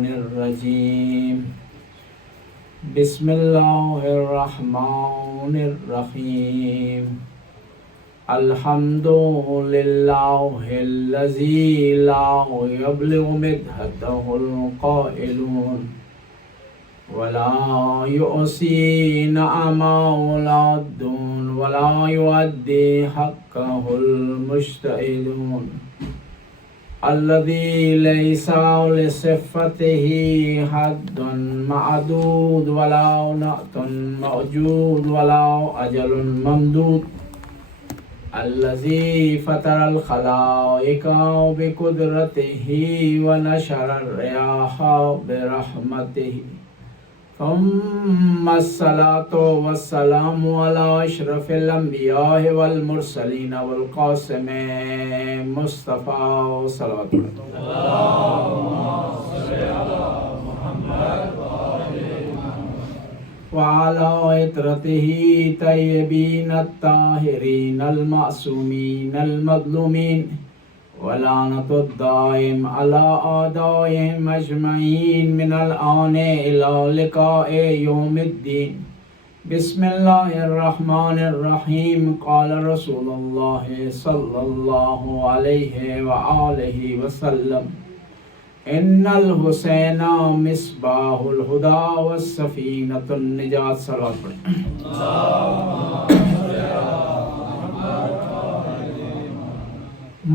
الشیطان الرجیم بسم اللہ الرحمن الرحیم الحمد للہ الذی لا یبلغ مدحتہ القائلون ولا یؤسی نعما ولا الدون ولا یؤدی حقہ المجتہدون الذي ليس لصفته حد معدود ولا نعت موجود ولا أجل ممدود الذي فطر الخلائق بقدرته ونشر الرياح برحمته ثم الصلاة والسلام على أشرف الأنبياء والمرسلين والقاسم مصطفى صلوات وعلى عترته طيبين الطاهرين المعصومين المظلومين ولعنة الدائم على أعدائهم أجمعين من الآن إلى لقاء يوم الدين بسم الله الرحمن الرحيم قال رسول الله صلى الله عليه وآله وسلم إن الحسين مصباح الهدى والسفينة النجاة صلوات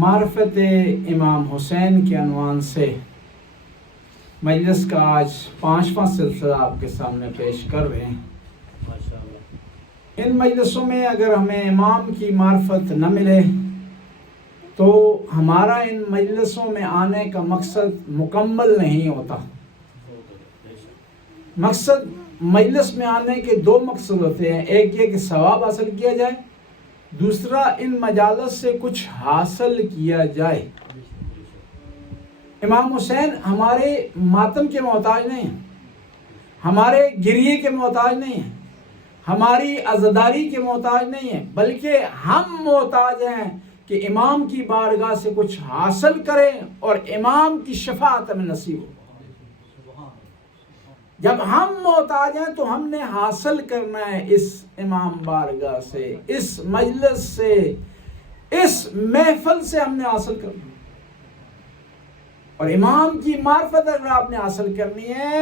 معرفت امام حسین کے عنوان سے مجلس کا آج 5واں سلسلہ آپ کے سامنے پیش کر رہے ہیں۔ ان مجلسوں میں اگر ہمیں امام کی معرفت نہ ملے تو ہمارا ان مجلسوں میں آنے کا مقصد مکمل نہیں ہوتا۔ مجلس میں آنے کے 2 مقصد ہوتے ہیں، ایک یہ کہ ثواب حاصل کیا جائے، دوسرا ان مجالس سے کچھ حاصل کیا جائے۔ امام حسین ہمارے ماتم کے محتاج نہیں ہیں، ہمارے گریے کے محتاج نہیں ہیں، ہماری عزاداری کے محتاج نہیں ہیں، بلکہ ہم محتاج ہیں کہ امام کی بارگاہ سے کچھ حاصل کریں اور امام کی شفاعت ہمیں نصیب ہو۔ جب ہم محتاج ہیں تو ہم نے حاصل کرنا ہے اس امام بارگاہ سے، اس مجلس سے، اس محفل سے ہم نے حاصل کرنا ہے۔ اور امام کی معرفت اگر آپ نے حاصل کرنی ہے،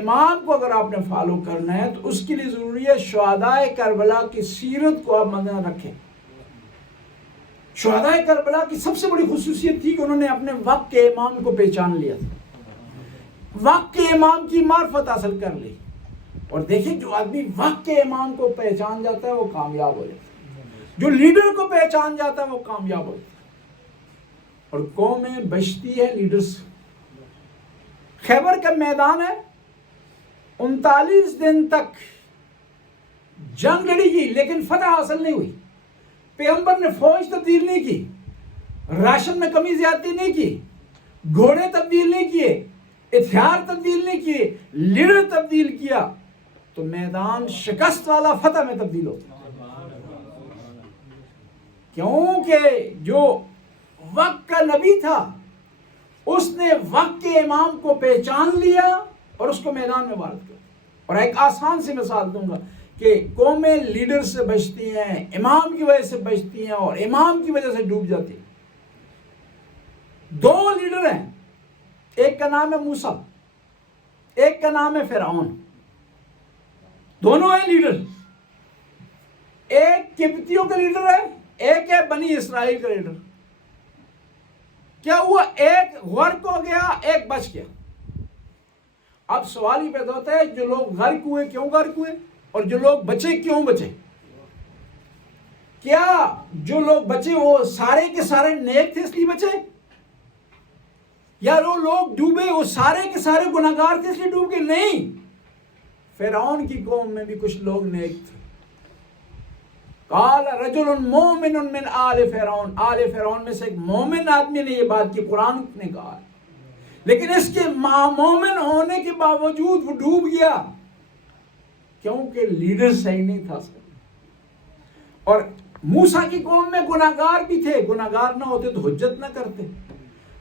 امام کو اگر آپ نے فالو کرنا ہے تو اس کے لیے ضروری ہے شہدائے کربلا کی سیرت کو آپ مدنظر رکھیں۔ شہدائے کربلا کی سب سے بڑی خصوصیت تھی کہ انہوں نے اپنے وقت کے امام کو پہچان لیا تھا، وقت کے امام کی معرفت حاصل کر لی۔ اور دیکھیں جو آدمی وقت کے امام کو پہچان جاتا ہے وہ کامیاب ہو جاتا ہے، جو لیڈر کو پہچان جاتا ہے وہ کامیاب ہو جاتا ہے۔ اور قومیں بچتی ہے لیڈر سے۔ خیبر کا میدان ہے، 39 دن تک جنگ لڑی گئی لیکن فتح حاصل نہیں ہوئی۔ پیغمبر نے فوج تبدیل نہیں کی، راشن میں کمی زیادتی نہیں کی، گھوڑے تبدیل نہیں کیے، ہتھیار تبدیل نہیں کیے، لیڈر تبدیل کیا تو میدان شکست والا فتح میں تبدیل ہوتا۔ کیونکہ جو وقت کا نبی تھا اس نے وقت کے امام کو پہچان لیا اور اس کو میدان میں وارد کیا۔ اور ایک آسان سی مثال دوں گا کہ قومیں لیڈر سے بچتی ہیں، امام کی وجہ سے بچتی ہیں اور امام کی وجہ سے ڈوب جاتی ہیں۔ 2 لیڈر ہیں، ایک کا نام ہے موسیٰ، ایک کا نام ہے فرعون۔ دونوں ہیں لیڈر، ایک قبطیوں کا لیڈر ہے، ایک ہے بنی اسرائیل کا لیڈر۔ کیا ہوا؟ ایک غرق ہو گیا، ایک بچ گیا۔ اب سوال ہی پیدا ہوتا ہے جو لوگ غرق ہوئے کیوں غرق ہوئے اور جو لوگ بچے کیوں بچے؟ کیا جو لوگ بچے وہ سارے کے سارے نیک تھے اس لیے بچے، یا وہ لوگ ڈوبے وہ سارے کے سارے گناہگار تھے اس لیے ڈوب گئے؟ نہیں، فرعون کی قوم میں بھی کچھ لوگ نیک تھے۔ قال رجل مومن من آل فرعون، آل فرعون میں سے ایک مومن آدمی نے یہ بات کی، قرآن نے کہا، لیکن اس کے مومن ہونے کے باوجود وہ ڈوب گیا کیونکہ لیڈر صحیح نہیں تھا۔ اور موسیٰ کی قوم میں گناہگار بھی تھے، گناہگار نہ ہوتے تو حجت نہ کرتے۔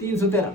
313।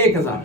1000।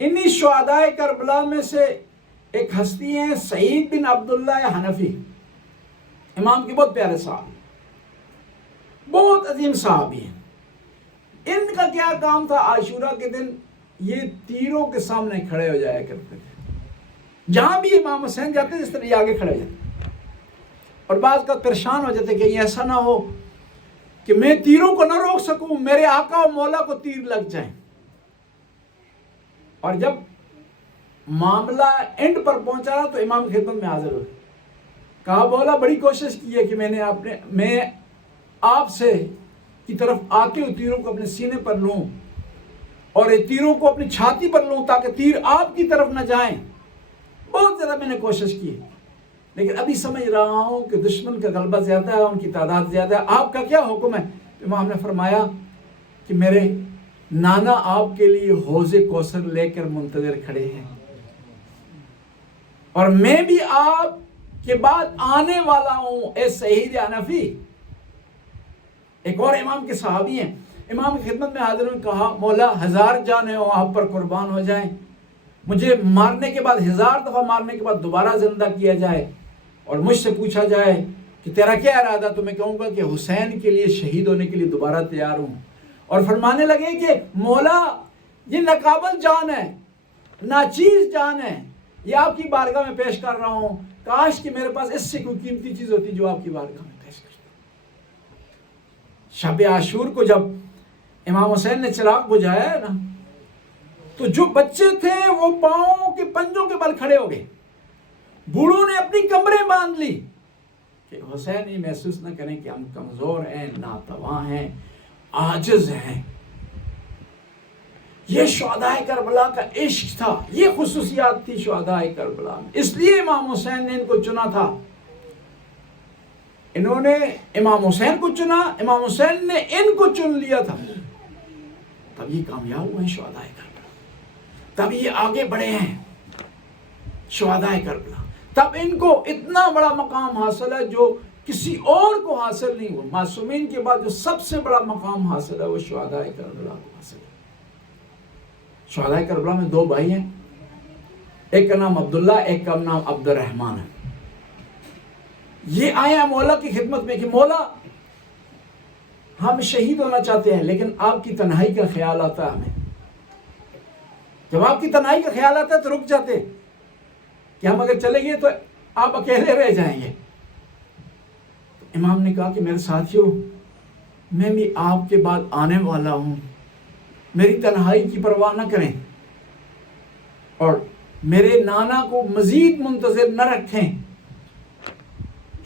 انہی شہدائے کربلا میں سے ایک ہستی ہیں سعید بن عبداللہ حنفی، امام کے بہت پیارے صاحب، بہت عظیم صحابی ہیں۔ ان کا کیا کام تھا؟ عاشورہ کے دن یہ تیروں کے سامنے کھڑے ہو جایا کرتے تھے، جہاں بھی امام حسین جاتے اس طرح یہ آگے کھڑے ہو جاتے، اور بعض کا پریشان ہو جاتے کہ ایسا نہ ہو کہ میں تیروں کو نہ روک سکوں، میرے آقا و مولا کو تیر لگ جائیں۔ اور جب معاملہ اینڈ پر پہنچا تو امام کی خدمت میں حاضر ہوئے، کہا مولا بڑی کوشش کی ہے کہ میں آپ سے کی طرف آتے ہوئے تیروں کو اپنے سینے پر لوں اور یہ تیروں کو اپنی چھاتی پر لوں تاکہ تیر آپ کی طرف نہ جائیں، بہت زیادہ میں نے کوشش کی، لیکن ابھی سمجھ رہا ہوں کہ دشمن کا غلبہ زیادہ ہے، ان کی تعداد زیادہ ہے، آپ کا کیا حکم ہے؟ امام نے فرمایا کہ میرے نانا آپ کے لیے حوض کوثر لے کر منتظر کھڑے ہیں، اور میں بھی آپ کے بعد آنے والا ہوں اے سعید حنفی۔ ایک اور امام کے صحابی ہیں، امام کی خدمت میں حاضر ہوئے، کہا مولا 1000 جانیں ہوں آپ پر قربان ہو جائیں، مجھے مارنے کے بعد 1000 دفعہ مارنے کے بعد دوبارہ زندہ کیا جائے اور مجھ سے پوچھا جائے کہ تیرا کیا ارادہ، تو میں کہوں گا کہ حسین کے لیے شہید ہونے کے لیے دوبارہ تیار ہوں۔ اور فرمانے لگے کہ مولا یہ ناقابل جان ہے، ناچیز جان ہے، یہ آپ کی بارگاہ میں پیش کر رہا ہوں، کاش کہ میرے پاس اس سے کوئی قیمتی چیز ہوتی جو آپ کی بارگاہ میں پیش کرتا۔ شب عاشور کو جب امام حسین نے چراغ بجھایا ہے نا، تو جو بچے تھے وہ پاؤں کے پنجوں کے بل کھڑے ہو گئے، بوڑھوں نے اپنی کمریں باندھ لی کہ حسین یہ محسوس نہ کریں کہ ہم کمزور ہیں، ناتواں ہیں، عاجز ہیں۔ یہ شہدائے کربلا کا عشق تھا، یہ خصوصیات تھی شہدائے کربلا میں، اس لیے امام حسین نے ان کو چنا تھا۔ انہوں نے امام حسین کو چنا، امام حسین نے ان کو چن لیا تھا، تب یہ کامیاب ہوئے ہیں شہدائے کربلا، تب یہ آگے بڑھے ہیں شہدائے کربلا، تب ان کو اتنا بڑا مقام حاصل ہے جو کسی اور کو حاصل نہیں ہوا۔ معصومین کے بعد جو سب سے بڑا مقام حاصل ہے وہ شہدائے کربلا کو حاصل ہے۔ شہدائے کربلا میں 2 بھائی ہیں، ایک کا نام عبداللہ، ایک کا نام عبد الرحمن ہے۔ یہ آئے ہیں مولا کی خدمت میں کہ مولا ہم شہید ہونا چاہتے ہیں، لیکن آپ کی تنہائی کا خیال آتا ہے ہمیں، جب آپ کی تنہائی کا خیال آتا ہے تو رک جاتے کہ ہم اگر چلیں گے تو آپ اکیلے رہ جائیں گے۔ امام نے کہا کہ میرے ساتھیوں، میں بھی آپ کے بعد آنے والا ہوں، میری تنہائی کی پرواہ نہ کریں اور میرے نانا کو مزید منتظر نہ رکھیں۔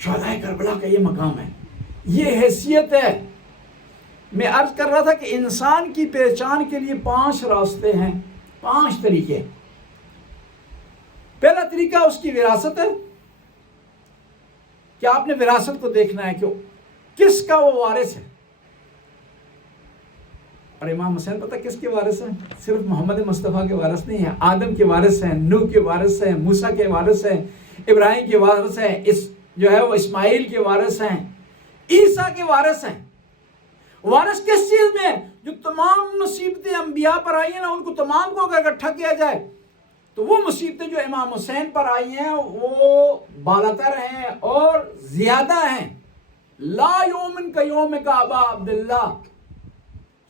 شہدائے کربلا کا یہ مقام ہے، یہ حیثیت ہے۔ میں عرض کر رہا تھا کہ انسان کی پہچان کے لیے 5 راستے ہیں، 5 طریقے۔ پہلا طریقہ اس کی وراثت ہے کہ آپ نے وراثت کو دیکھنا ہے کہ کس کا وہ وارث ہے۔ اور امام حسین پتہ کس کے وارث ہیں؟ صرف محمد مصطفیٰ کے وارث نہیں ہیں، آدم کے وارث ہیں، نوح کے وارث ہیں، موسیٰ کے وارث ہیں، ابراہیم کے وارث ہیں، جو ہے وہ اسماعیل کے وارث ہیں، عیسیٰ کے وارث ہیں۔ وارث کس چیز میں؟ جو تمام مصیبتیں انبیاء پر آئی ہیں نا، ان کو تمام کو اگر اکٹھا کیا جائے تو وہ مصیبتیں جو امام حسین پر آئی ہیں وہ بالاتر ہیں اور زیادہ ہیں۔ لا یومن کا یوم کا ابا عبداللہ،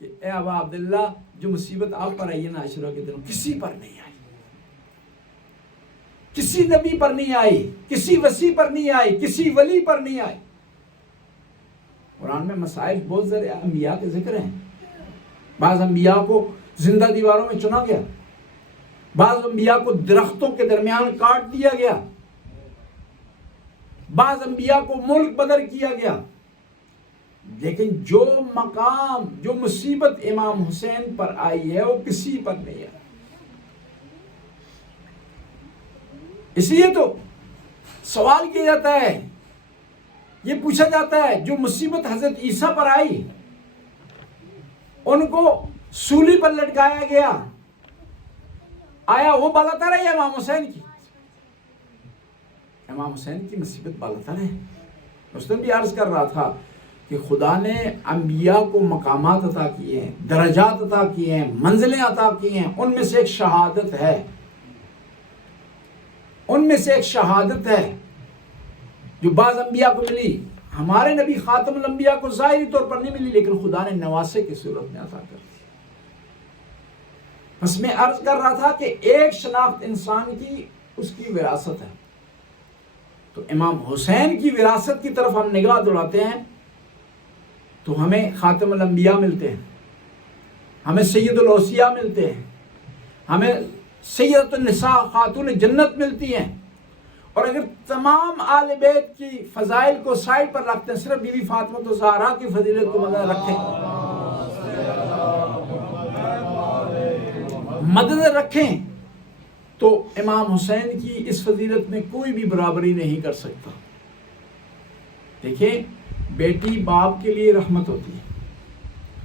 کہ اے ابا عبداللہ جو مصیبت آپ پر آئی ہے نا عاشورہ کے دنوں، کسی پر نہیں آئی، کسی نبی پر نہیں آئی، کسی وصی پر نہیں آئی، کسی ولی پر نہیں آئی۔ قرآن میں مسائل بہت سارے انبیاء کے ذکر ہیں، بعض انبیاء کو زندہ دیواروں میں چنا گیا، بعض انبیاء کو درختوں کے درمیان کاٹ دیا گیا، بعض انبیاء کو ملک بدر کیا گیا، لیکن جو مقام، جو مصیبت امام حسین پر آئی ہے وہ کسی پر نہیں آئی۔ اس لیے تو سوال کیا جاتا ہے، یہ پوچھا جاتا ہے جو مصیبت حضرت عیسیٰ پر آئی، ان کو سولی پر لٹکایا گیا، آیا وہ بالاتر ہے یا امام حسین کی؟ امام حسین کی مصیبت بالاتر ہے۔ اس دن بھی عرض کر رہا تھا کہ خدا نے انبیاء کو مقامات عطا کیے ہیں، درجات عطا کیے ہیں، منزلیں عطا کی ہیں، ان میں سے ایک شہادت ہے، ان میں سے ایک شہادت ہے جو بعض انبیاء کو ملی. ہمارے نبی خاتم الانبیاء کو ظاہری طور پر نہیں ملی، لیکن خدا نے نواسے کی صورت میں عطا کر دی. بس میں عرض کر رہا تھا کہ ایک شناخت انسان کی اس کی وراثت ہے. تو امام حسین کی وراثت کی طرف ہم نگاہ دوڑاتے ہیں تو ہمیں خاتم الانبیاء ملتے ہیں، ہمیں سید الاوصیاء ملتے ہیں، ہمیں سیدۃ النساء خاتون جنت ملتی ہیں. اور اگر تمام آل بیت کی فضائل کو سائڈ پر رکھتے ہیں، صرف بی بی فاطمہ الزہرا کی فضیلت کو مدد رکھیں تو امام حسین کی اس فضیلت میں کوئی بھی برابری نہیں کر سکتا. دیکھیں، بیٹی باپ کے لیے رحمت ہوتی ہے.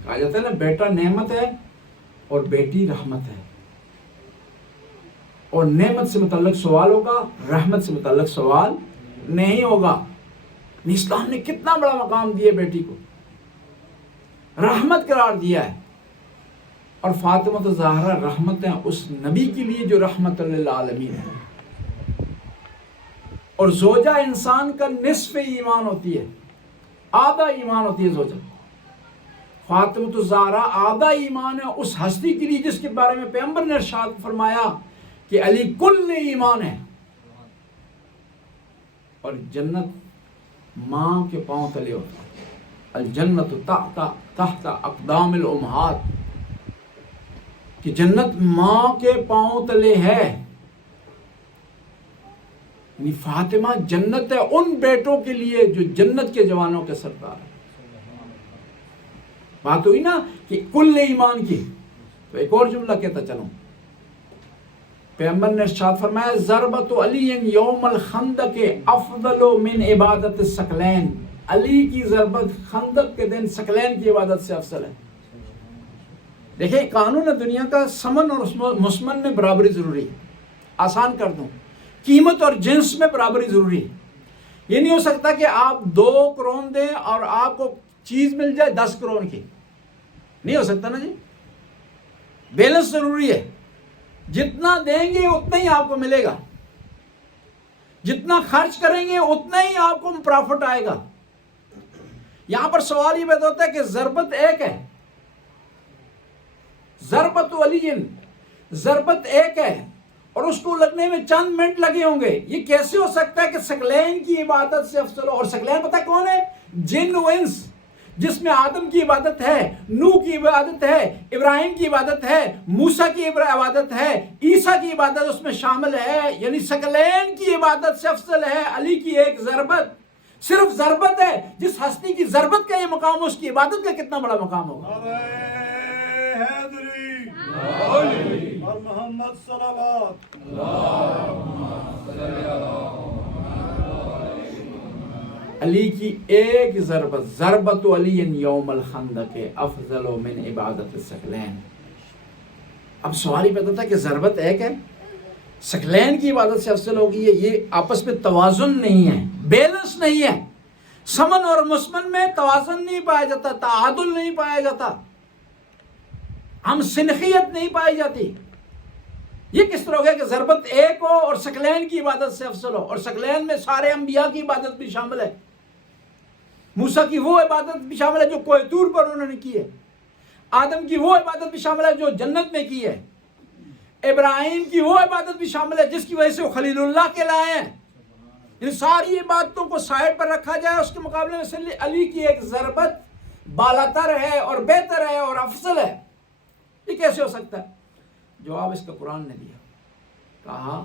کہا جاتا ہے نا، بیٹا نعمت ہے اور بیٹی رحمت ہے. اور نعمت سے متعلق سوال ہوگا، رحمت سے متعلق سوال نہیں ہوگا. اسلام نے کتنا بڑا مقام دیا بیٹی کو، رحمت قرار دیا ہے. اور فاطمہ الزہرا رحمت ہیں اس نبی کے لیے جو رحمت للعالمین ہے. اور زوجہ انسان کا نصف ایمان ہوتی ہے، آدھا ایمان ہوتی ہے زوجہ. فاطمہ الزہرا آدھا ایمان ہے اس ہستی کے لیے جس کے بارے میں پیغمبر نے ارشاد فرمایا کہ علی کل ایمان ہے. اور جنت ماں کے پاؤں تلے ہوتا ہے. الجنت تحت اقدام الامہات، کہ جنت ماں کے پاؤں تلے ہے. یعنی فاطمہ جنت ہے ان بیٹوں کے لیے جو جنت کے جوانوں کے سردار ہیں. بات ہوئی نا کہ کل ایمان کی. تو ایک اور جملہ کہتا چلوں، پیغمبر نے ارشاد فرمایا ضربت علی یوم الخندق افضل من عبادت الثقلین. علی کی ضربت خندق کے دن ثقلین کی عبادت سے افضل ہے. دیکھیں، قانون دنیا کا سمن اور مسمن میں برابری ضروری ہے. آسان کر دوں، قیمت اور جنس میں برابری ضروری ہے. یہ نہیں ہو سکتا کہ آپ 2 کروڑ دیں اور آپ کو چیز مل جائے 10 کروڑ کی. نہیں ہو سکتا نا جی. بیلنس ضروری ہے. جتنا دیں گے اتنا ہی آپ کو ملے گا، جتنا خرچ کریں گے اتنا ہی آپ کو پرافٹ آئے گا. یہاں پر سوال یہ پیدا ہوتا ہے کہ ضربت ایک ہے، ضربت علی، ضربت ایک ہے اور اس کو لگنے میں چند منٹ لگے ہوں گے. یہ کیسے ہو سکتا ہے کہ ثقلین کی عبادت سے افضل ہو؟ اور ثقلین پتہ کون ہے؟ جن و انس، جس میں آدم کی عبادت ہے، نوح کی عبادت ہے، ابراہیم کی عبادت ہے، موسیٰ کی عبادت ہے، عیسیٰ کی عبادت اس میں شامل ہے. یعنی ثقلین کی عبادت سے افضل ہے علی کی ایک ضربت. صرف ضربت ہے. جس ہستی کی ضربت کا یہ مقام ہو، اس کی عبادت کا کتنا بڑا مقام ہوگا. اور محمد صلوات علی کی ایک ضربت، ضربت علی یوم الخندق افضل من عبادت الثقلین. اب سوال ہی پیدا تھا کہ ضربت ایک ہے، ثقلین کی عبادت سے افضل ہوگی. یہ آپس میں توازن نہیں ہے، بیلنس نہیں ہے. سمن اور مسمن میں توازن نہیں پایا جاتا، تعادل نہیں پایا جاتا، ہم سنخیت نہیں پائی جاتی. یہ کس طرح ہو گیا کہ ضربت ایک ہو اور ثقلین کی عبادت سے افضل ہو؟ اور ثقلین میں سارے انبیاء کی عبادت بھی شامل ہے. موسیٰ کی وہ عبادت بھی شامل ہے جو کوہ طور پر انہوں نے کی ہے. آدم کی وہ عبادت بھی شامل ہے جو جنت میں کی ہے. ابراہیم کی وہ عبادت بھی شامل ہے جس کی وجہ سے وہ خلیل اللہ کہلائے ہیں. ان ساری عبادتوں کو سائڈ پر رکھا جائے، اس کے مقابلے میں علی کی ایک ضربت بالاتر ہے اور بہتر ہے اور افضل ہے. یہ کیسے ہو سکتا ہے؟ جواب اس کا قرآن نے دیا. کہا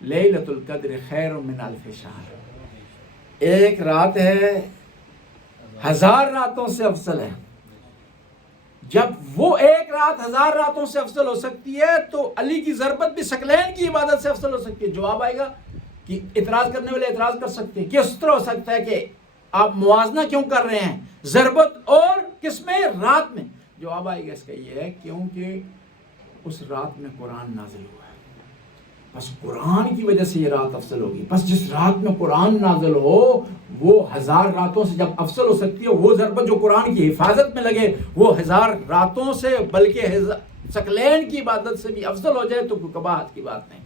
لیلۃ القدر خیر من الف شہر. ایک رات ہے 1000 راتوں سے افضل ہے. جب وہ ایک رات 1000 راتوں سے افضل ہو سکتی ہے تو علی کی ضربت بھی ثقلین کی عبادت سے افضل ہو سکتی ہے. جواب آئے گا کہ اعتراض کرنے والے اعتراض کر سکتے ہیں کہ اس طرح ہو سکتا ہے کہ آپ موازنہ کیوں کر رہے ہیں ضربت اور کس میں؟ رات میں. جواب آئے گا اس کا یہ ہے کیونکہ اس رات میں قرآن نازل ہوا ہے. بس قرآن کی وجہ سے یہ رات افضل ہوگی. بس جس رات میں قرآن نازل ہو وہ 1000 راتوں سے جب افضل ہو سکتی ہے، وہ ضربت جو قرآن کی حفاظت میں لگے وہ 1000 راتوں سے بلکہ ثقلین کی عبادت سے بھی افضل ہو جائے تو کوئی قباحت کی بات نہیں۔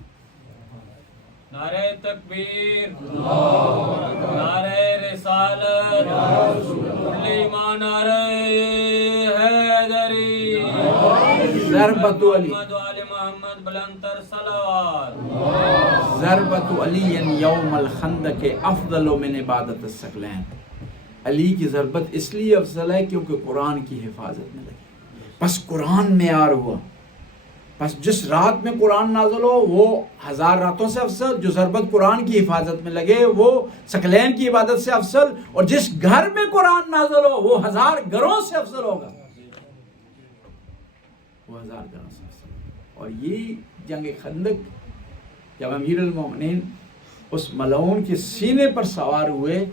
نعرہ تکبیر، نعرہ رسالت، کل ایمان، نعرہ حیدری، ضربت علی، محمد وآل محمد، بلندتر صلوات۔ ضربت علی یوم الخندق افضل من عبادت الثقلین، علی کی ضربت اس لیے افضل ہے کیونکہ قرآن کی حفاظت میں لگی۔ بس قرآن معیار ہوا، بس جس رات میں قرآن نازل ہو وہ 1000 راتوں سے افضل، جو ضربت قرآن کی حفاظت میں لگے وہ ثقلین کی عبادت سے افضل، اور جس گھر میں قرآن نازل ہو وہ 1000 گھروں سے افضل ہوگا، وہ 1000 گھروں سے افضل۔ اور یہ جنگ خندق جب امیر المومنین اس ملعون کے سینے پر سوار ہوئے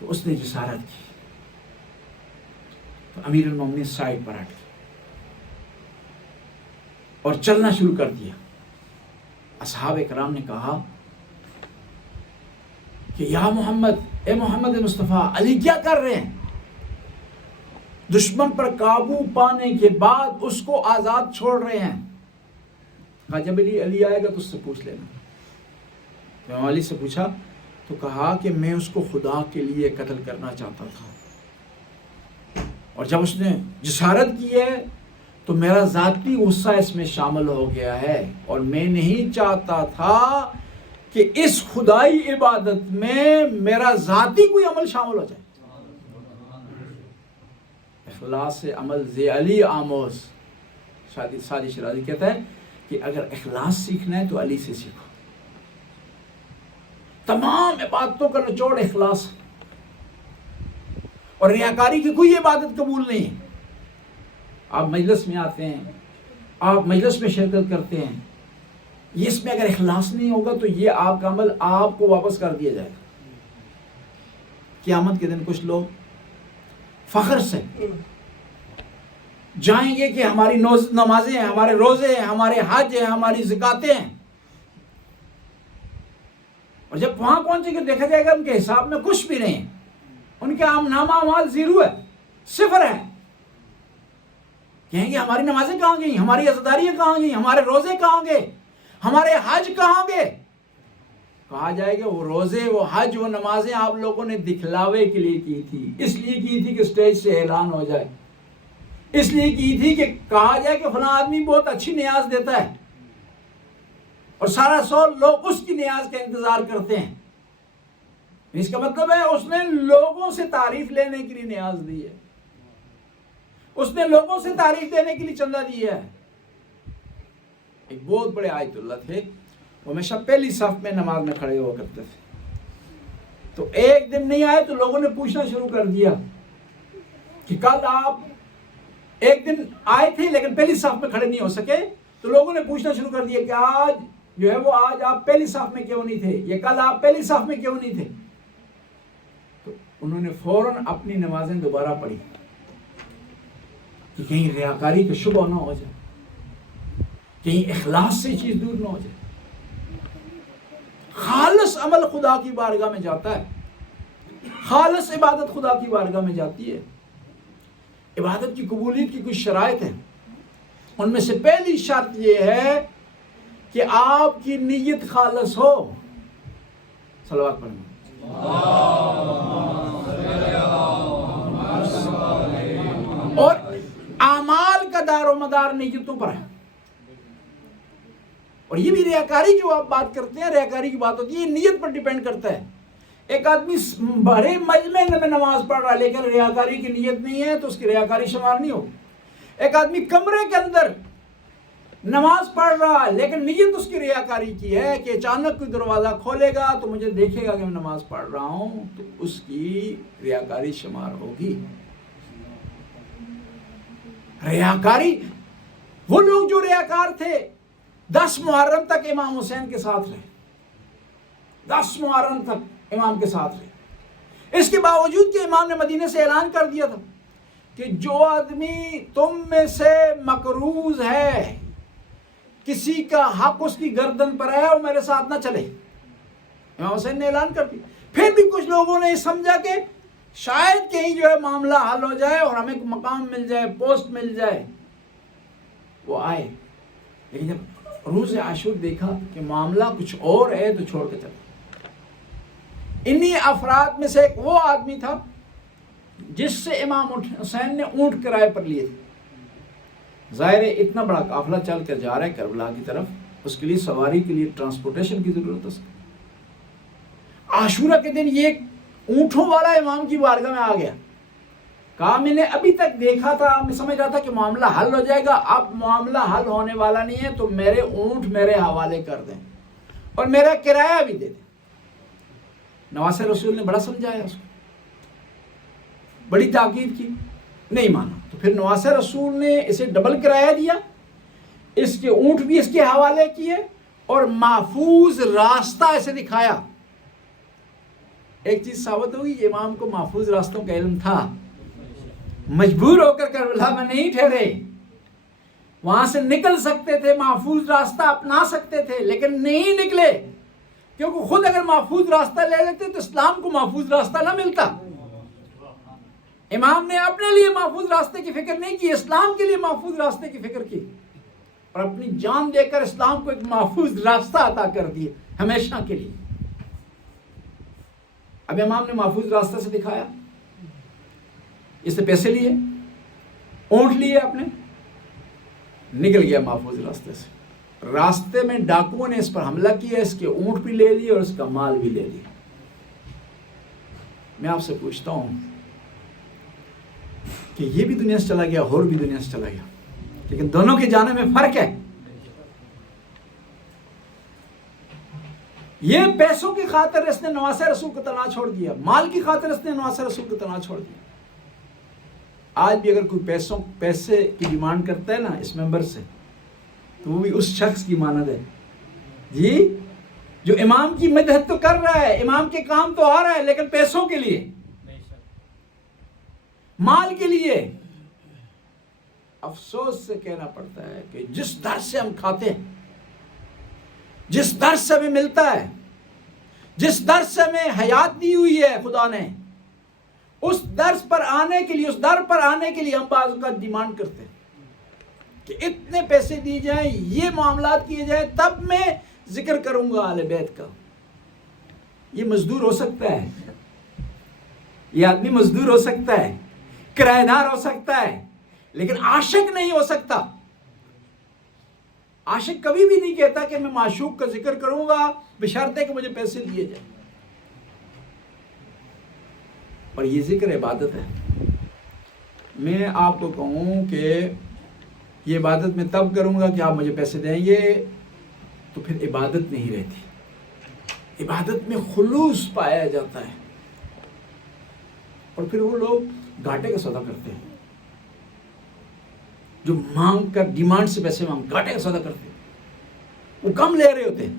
تو اس نے جسارت کی، تو امیر المومنین سائڈ پر ہٹ گئے اور چلنا شروع کر دیا۔ اصحاب کرام نے کہا کہ یا محمد، اے محمد مصطفیٰ، علی کیا کر رہے ہیں؟ دشمن پر قابو پانے کے بعد اس کو آزاد چھوڑ رہے ہیں۔ کہا جب علی آئے گا تو اس سے پوچھ لینا۔ امام علی سے پوچھا تو کہا کہ میں اس کو خدا کے لیے قتل کرنا چاہتا تھا، اور جب اس نے جسارت کی ہے تو میرا ذاتی غصہ اس میں شامل ہو گیا ہے، اور میں نہیں چاہتا تھا کہ اس خدائی عبادت میں میرا ذاتی کوئی عمل شامل ہو جائے۔ اخلاص عمل ذی علی آموز، سادی شرازی کہتا ہے کہ اگر اخلاص سیکھنا ہے تو علی سے سیکھو۔ تمام عبادتوں کا نچوڑ اخلاص، اور ریاکاری کی کوئی عبادت قبول نہیں ہے۔ آپ مجلس میں آتے ہیں، آپ مجلس میں شرکت کرتے ہیں، یہ اس میں اگر اخلاص نہیں ہوگا تو یہ آپ کا عمل آپ کو واپس کر دیا جائے گا۔ قیامت کے دن کچھ لوگ فخر سے جائیں گے کہ ہماری نمازیں ہیں، ہمارے روزے ہیں، ہمارے حج ہیں، ہماری زکاتیں ہیں، اور جب وہاں پہنچے گے دیکھا جائے گا ان کے حساب میں کچھ بھی نہیں ہے، ان کے نامہ اعمال زیرو ہے، صفر ہے۔ کہیں گے ہماری نمازیں کہاں گئیں، ہماری عزاداریاں کہاں گئیں، ہمارے روزے کہاں گئے، ہمارے حج کہاں گئے؟ کہا جائے گا وہ روزے، وہ حج، وہ نمازیں آپ لوگوں نے دکھلاوے کے لیے کی تھی، اس لیے کی تھی کہ اسٹیج سے اعلان ہو جائے، اس لیے کی تھی کہ کہا جائے کہ فلاں آدمی بہت اچھی نیاز دیتا ہے، اور سارا سال لوگ اس کی نیاز کا انتظار کرتے ہیں۔ اس کا مطلب ہے اس نے لوگوں سے تعریف لینے کے لیے نیاز دی ہے، اس نے لوگوں سے تعریف دینے کے لیے چندہ دیا ہے۔ ایک بہت بڑے آیت اللہ تھے، وہ ہمیشہ پہلی صف میں نماز میں کھڑے ہوا کرتے تھے، تو ایک دن نہیں آئے تو لوگوں نے پوچھنا شروع کر دیا کہ کل آپ ایک دن آئے تھے لیکن پہلی صف میں کھڑے نہیں ہو سکے، تو لوگوں نے پوچھنا شروع کر دیا کہ آج جو ہے وہ آج آپ پہلی صف میں کیوں نہیں تھے، یا کل آپ پہلی صف میں کیوں نہیں تھے؟ تو انہوں نے فوراً اپنی نمازیں دوبارہ پڑھی کہ کہیں ریاکاری کا شبہ نہ ہو جائے، کہیں اخلاص سے چیز دور نہ ہو جائے۔ خالص عمل خدا کی بارگاہ میں جاتا ہے، خالص عبادت خدا کی بارگاہ میں جاتی ہے۔ عبادت کی قبولیت کی کچھ شرائط ہیں، ان میں سے پہلی شرط یہ ہے کہ آپ کی نیت خالص ہو۔ صلوات پڑھیں۔ اور اعمال کا دار و مدار نیتوں پر ہے، اور یہ بھی ریاکاری جو آپ بات کرتے ہیں، ریاکاری کی بات ہوتی ہے، یہ نیت پر ڈیپینڈ کرتا ہے۔ ایک آدمی بڑے مجمع میں نماز پڑھ رہا ہے لیکن ریاکاری کی نیت نہیں ہے تو اس کی ریاکاری شمار نہیں ہوگی۔ ایک آدمی کمرے کے اندر نماز پڑھ رہا ہے لیکن نیت اس کی ریاکاری کی ہے کہ اچانک کوئی دروازہ کھولے گا تو مجھے دیکھے گا کہ میں نماز پڑھ رہا ہوں، تو اس کی ریاکاری شمار ہوگی۔ ریاکاری، وہ لوگ جو ریاکار تھے 10 محرم تک امام حسین کے ساتھ رہے، 10 محرم تک امام کے ساتھ رہے، اس کے باوجود کہ امام نے مدینے سے اعلان کر دیا تھا کہ جو آدمی تم میں سے مقروض ہے، کسی کا حق اس کی گردن پر ہے، وہ میرے ساتھ نہ چلے۔ امام حسین نے اعلان کر دیا. پھر بھی کچھ لوگوں نے سمجھا کہ شاید کہیں جو ہے معاملہ حل ہو جائے اور ہمیں مقام مل جائے, پوسٹ مل جائے. وہ آئے, لیکن جب روز عاشور دیکھا کہ معاملہ کچھ اور ہے تو چھوڑ کے چلے. انہی افراد میں سے ایک وہ آدمی تھا جس سے امام حسین نے اونٹ کرائے پر لیے تھے. ظاہر ہے اتنا بڑا قافلہ چل کر جا رہا ہے کربلا کی طرف, اس کے لیے سواری کے لیے ٹرانسپورٹیشن کی ضرورت ہے اس کو. عاشورہ کے دن یہ اونٹوں والا امام کی بارگاہ میں آ گیا, کہا میں نے ابھی تک دیکھا تھا, میں سمجھ رہا تھا کہ معاملہ حل ہو جائے گا, اب معاملہ حل ہونے والا نہیں ہے, تو میرے اونٹ میرے حوالے کر دیں اور میرا کرایہ بھی دے دیں. نواسہ رسول نے بڑا سمجھایا اس کو, بڑی تاکید کی, نہیں مانا. تو پھر نواسہ رسول نے اسے ڈبل کرایہ دیا, اس کے اونٹ بھی اس کے حوالے کیے اور محفوظ راستہ اسے دکھایا. ایک چیز ثابت ہوئی, امام کو محفوظ راستوں کا علم تھا. مجبور ہو کر کربلا میں نہیں ٹھہرے, وہاں سے نکل سکتے تھے, محفوظ راستہ اپنا سکتے تھے, لیکن نہیں نکلے, کیونکہ خود اگر محفوظ راستہ لے لیتے تو اسلام کو محفوظ راستہ نہ ملتا. امام نے اپنے لیے محفوظ راستے کی فکر نہیں کی, اسلام کے لیے محفوظ راستے کی فکر کی, اور اپنی جان دے کر اسلام کو ایک محفوظ راستہ عطا کر دیے ہمیشہ کے لیے. اب امام نے محفوظ راستہ سے دکھایا, اس سے پیسے لیے, اونٹ لیے اپنے, نکل گیا محفوظ راستے سے. راستے میں ڈاکوؤں نے اس پر حملہ کیا, اس کے اونٹ بھی لے لیے اور اس کا مال بھی لے لیا. میں آپ سے پوچھتا ہوں کہ یہ بھی دنیا سے چلا گیا اور بھی دنیا سے چلا گیا, لیکن دونوں کے جانے میں فرق ہے. یہ پیسوں کی خاطر اس نے نواسہ رسول کو تنہا چھوڑ دیا, مال کی خاطر اس نے نواسہ رسول کو تنہا چھوڑ دیا. آج بھی اگر کوئی پیسے کی ڈیمانڈ کرتا ہے نا اس ممبر سے, تو وہ بھی اس شخص کی مانند ہے جی, جو امام کی مدحت تو کر رہا ہے, امام کے کام تو آ رہا ہے, لیکن پیسوں کے لیے, مال کے لیے. افسوس سے کہنا پڑتا ہے کہ جس درس سے ہم کھاتے ہیں, جس درس سے ہمیں ملتا ہے, جس درس سے ہمیں حیات دی ہوئی ہے خدا نے, اس درس پر آنے کے لیے, اس در پر آنے کے لیے ہم بعض اوقات ڈیمانڈ کرتے ہیں کہ اتنے پیسے دی جائیں, یہ معاملات کیے جائیں, تب میں ذکر کروں گا اہل بیت کا. یہ مزدور ہو سکتا ہے, یہ آدمی مزدور ہو سکتا ہے, کرایہ دار ہو سکتا ہے, لیکن عاشق نہیں ہو سکتا. عاشق کبھی بھی نہیں کہتا کہ میں معشوق کا ذکر کروں گا بشرطے کہ مجھے پیسے دیے جائیں. اور یہ ذکر عبادت ہے. میں آپ کو کہوں کہ یہ عبادت میں تب کروں گا کہ آپ مجھے پیسے دیں گے, تو پھر عبادت نہیں رہتی. عبادت میں خلوص پایا جاتا ہے. اور پھر وہ لوگ گھاٹے کا سودا کرتے ہیں, جو مانگ کر نہیں سے پیسے مانگ گھاٹے کا سودا کرتے ہیں, وہ کم لے رہے ہوتے ہیں.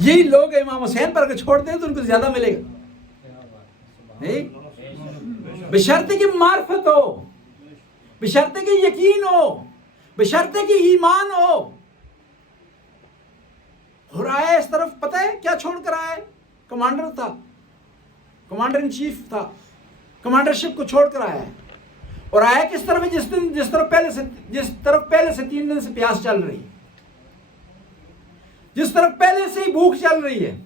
یہی لوگ امام حسین پر اگر چھوڑتے ہیں تو ان کو زیادہ ملے گا. نہیں, بشرطے کی معرفت ہو, بشرطے کی یقین ہو, بشرطے کی ایمان ہو. اور آیا اس طرف, پتہ ہے کیا چھوڑ کر آیا؟ کمانڈر تھا, کمانڈر ان چیف تھا, کمانڈرشپ کو چھوڑ کر آیا ہے. اور آیا کس طرف ہے؟ جس طرف پہلے سے 3 دن سے پیاس چل رہی ہے, جس طرف پہلے سے ہی بھوک چل رہی ہے,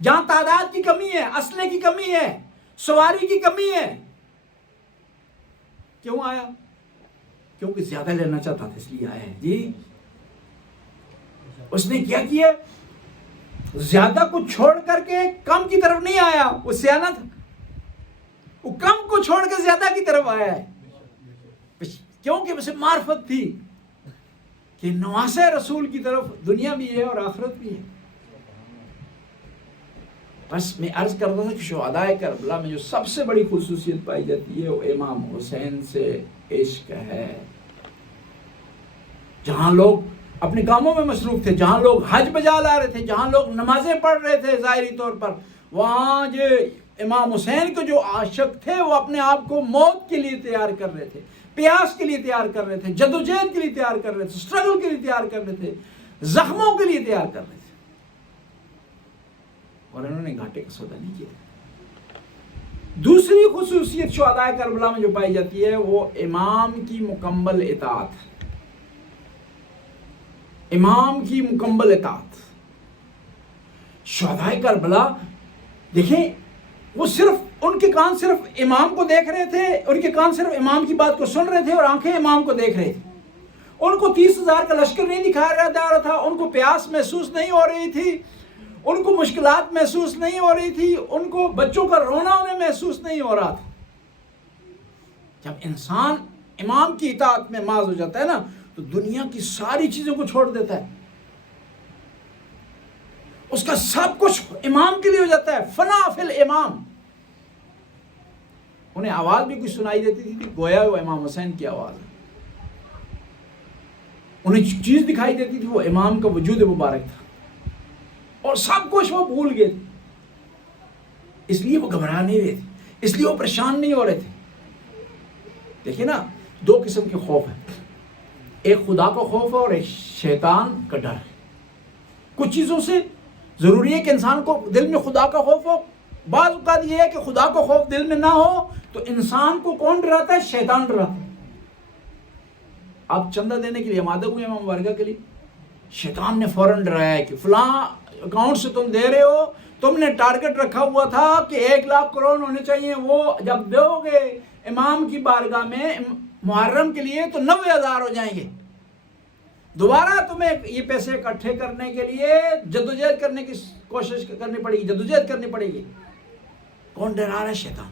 جہاں تعداد کی کمی ہے, اسلحے کی کمی ہے, سواری کی کمی ہے. کیوں آیا؟ کیونکہ زیادہ لینا چاہتا تھا, اس لیے آیا ہے جی. اس نے کیا کیا؟ زیادہ کو چھوڑ کر کے کم کی طرف نہیں آیا. وہ سیاست, وہ کم کو چھوڑ کے زیادہ کی طرف آیا ہے, کیونکہ اسے معرفت تھی کہ نواسہ رسول کی طرف دنیا بھی ہے اور آخرت بھی ہے. بس میں عرض کرتا تھا کہ شہداء کربلا میں جو سب سے بڑی خصوصیت پائی جاتی ہے وہ امام حسین سے عشق ہے. جہاں لوگ اپنے کاموں میں مصروف تھے, جہاں لوگ حج بجا لا رہے تھے, جہاں لوگ نمازیں پڑھ رہے تھے ظاہری طور پر, وہاں جو امام حسین کو جو عاشق تھے وہ اپنے آپ کو موت کے لیے تیار کر رہے تھے, پیاس کے لیے تیار کر رہے تھے, جدوجہد کے لیے تیار کر رہے تھے, اسٹرگل کے لیے تیار کر رہے تھے, زخموں کے لیے تیار کر رہے تھے. اور انہوں نے گھاٹے کا سودا نہیں کیا. دوسری خصوصیت شہدائے کربلا میں جو پائی جاتی ہے وہ امام کی مکمل اطاعت. امام کی مکمل اطاعت. شہدائے کربلا دیکھیں وہ صرف ان کے کان صرف امام کو دیکھ رہے تھے, ان کے کان صرف امام کی بات کو سن رہے تھے اور آنکھیں امام کو دیکھ رہے تھے. ان کو 30,000 کا لشکر نہیں دکھایا جا رہا تھا, ان کو پیاس محسوس نہیں ہو رہی تھی, ان کو مشکلات محسوس نہیں ہو رہی تھی, ان کو بچوں کا رونا انہیں محسوس نہیں ہو رہا تھا. جب انسان امام کی اطاعت میں ماز ہو جاتا ہے نا تو دنیا کی ساری چیزوں کو چھوڑ دیتا ہے, اس کا سب کچھ امام کے لیے ہو جاتا ہے. فنا فی الامام. انہیں آواز بھی کچھ سنائی دیتی تھی گویا وہ امام حسین کی آواز ہے. انہیں چیز دکھائی دیتی تھی وہ امام کا وجود مبارک تھا, اور سب کچھ وہ بھول گئے تھے. اس لیے وہ گھبرا نہیں رہے تھے, اس لیے وہ پریشان نہیں ہو رہے تھے. دیکھیں نا, 2 قسم کے خوف ہیں, ایک خدا کا خوف ہے اور ایک شیطان کا ڈر ہے. کچھ چیزوں سے ضروری ہے کہ انسان کو دل میں خدا کا خوف ہو. بعض اوقات یہ ہے کہ خدا کا خوف دل میں نہ ہو تو انسان کو کون ڈراتا ہے؟ شیطان ڈراتا ہے. آپ چندہ دینے کے لیے آمادہ ہوئے امام مبارکہ کے لیے, شیطان نے فوراً ڈرایا ہے کہ فلاں اکاؤنٹ سے تم دے رہے ہو, تم نے ٹارگٹ رکھا ہوا تھا کہ 1 لاکھ کروڑ ہونے چاہیے, وہ جب دو گے امام کی بارگاہ میں محرم کے لیے تو 90,000 ہو جائیں گے. دوبارہ تمہیں یہ پیسے اکٹھے کرنے کے لیے جدوجہد کرنے کی کوشش کرنی پڑے گی, جدوجہد کرنی پڑے گی. کون ڈرا رہا ہے؟ شیطان.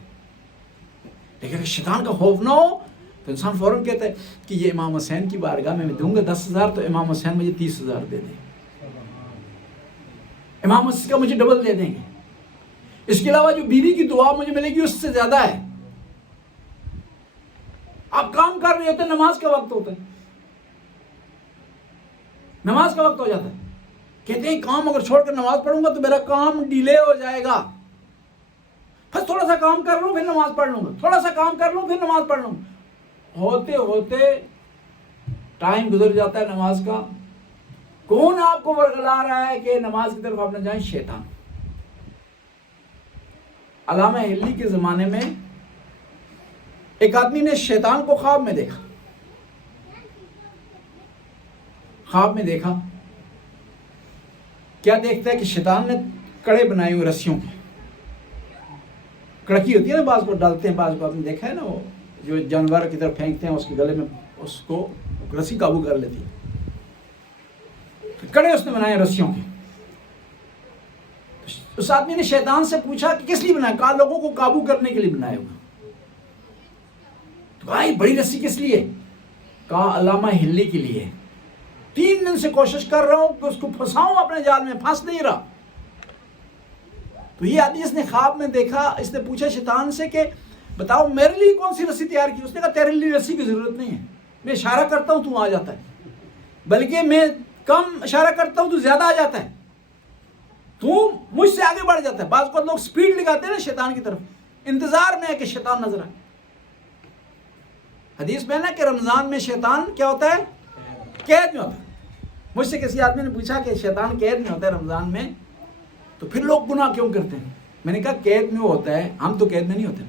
لیکن اگر شیطان کا خوف نہ ہو تو انسان فوراً کہتا ہے کہ یہ امام حسین کی بارگاہ میں دوں گا 10,000 تو امام حسین مجھے 30,000 دے دیں, امام حسین کا مجھے ڈبل دے دیں گے. اس کے علاوہ جو بیوی کی دعا مجھے ملے گی اس سے زیادہ ہے. آپ کام کر رہے ہوتے ہیں, نماز کا وقت ہوتا ہے, نماز کا وقت ہو جاتا ہے, کہتے ہیں کام اگر چھوڑ کر نماز پڑھوں گا تو میرا کام ڈیلے ہو جائے گا, پھر تھوڑا سا کام کر لوں پھر نماز پڑھ لوں گا, تھوڑا سا کام کر لوں پھر نماز پڑھ لوں گا. ہوتے ہوتے ٹائم گزر جاتا ہے نماز کا. کون آپ کو ورگلا رہا ہے کہ نماز کی طرف آپ نہ جائیں؟ شیطان. علامہ ہلی کے زمانے میں ایک آدمی نے شیطان کو خواب میں دیکھا. خواب میں دیکھا, کیا دیکھتا ہے کہ شیطان نے کڑے بنائے ہوئے رسیوں کے, کڑکی ہوتی ہے نا بعض کو ڈالتے ہیں, بعض کو آپ نے دیکھا ہے نا وہ جو جانور کی طرف پھینکتے ہیں اس کے گلے میں اس کو رسی قابو کر لیتی ہے. کڑے اس نے بنائے رسیوں کے. اس آدمی نے شیطان سے پوچھا کہ کس لیے بنایا؟ کہا لوگوں کو قابو کرنے کے لیے بنایا ہوگا. تو کہا یہ بڑی رسی کس لیے؟ کہا علامہ ہلی کے لیے. 3 دن سے کوشش کر رہا ہوں کہ اس کو پھنساؤں اپنے جال میں, پھنس نہیں رہا. تو یہ آدمی اس نے خواب میں دیکھا, اس نے پوچھا شیطان سے کہ بتاؤ میرے لیے کون سی رسی تیار کی؟ اس نے کہا تیرے لیے رسی کی ضرورت نہیں ہے, میں اشارہ کرتا ہوں تو آ جاتا ہے, بلکہ میں کم اشارہ کرتا ہوں تو زیادہ آ جاتا ہے, تو مجھ سے آگے بڑھ جاتا ہے. بعض کو لوگ سپیڈ لگاتے ہیں نا شیطان کی طرف, انتظار میں ہے کہ شیطان نظر آئے. حدیث میں نا کہ رمضان میں شیطان کیا ہوتا ہے؟ قید میں ہوتا ہے. مجھ سے کسی آدمی نے پوچھا کہ شیطان قید میں ہوتا ہے رمضان میں تو پھر لوگ گناہ کیوں کرتے ہیں؟ میں نے کہا قید میں وہ ہوتا ہے, ہم تو قید میں نہیں ہوتے,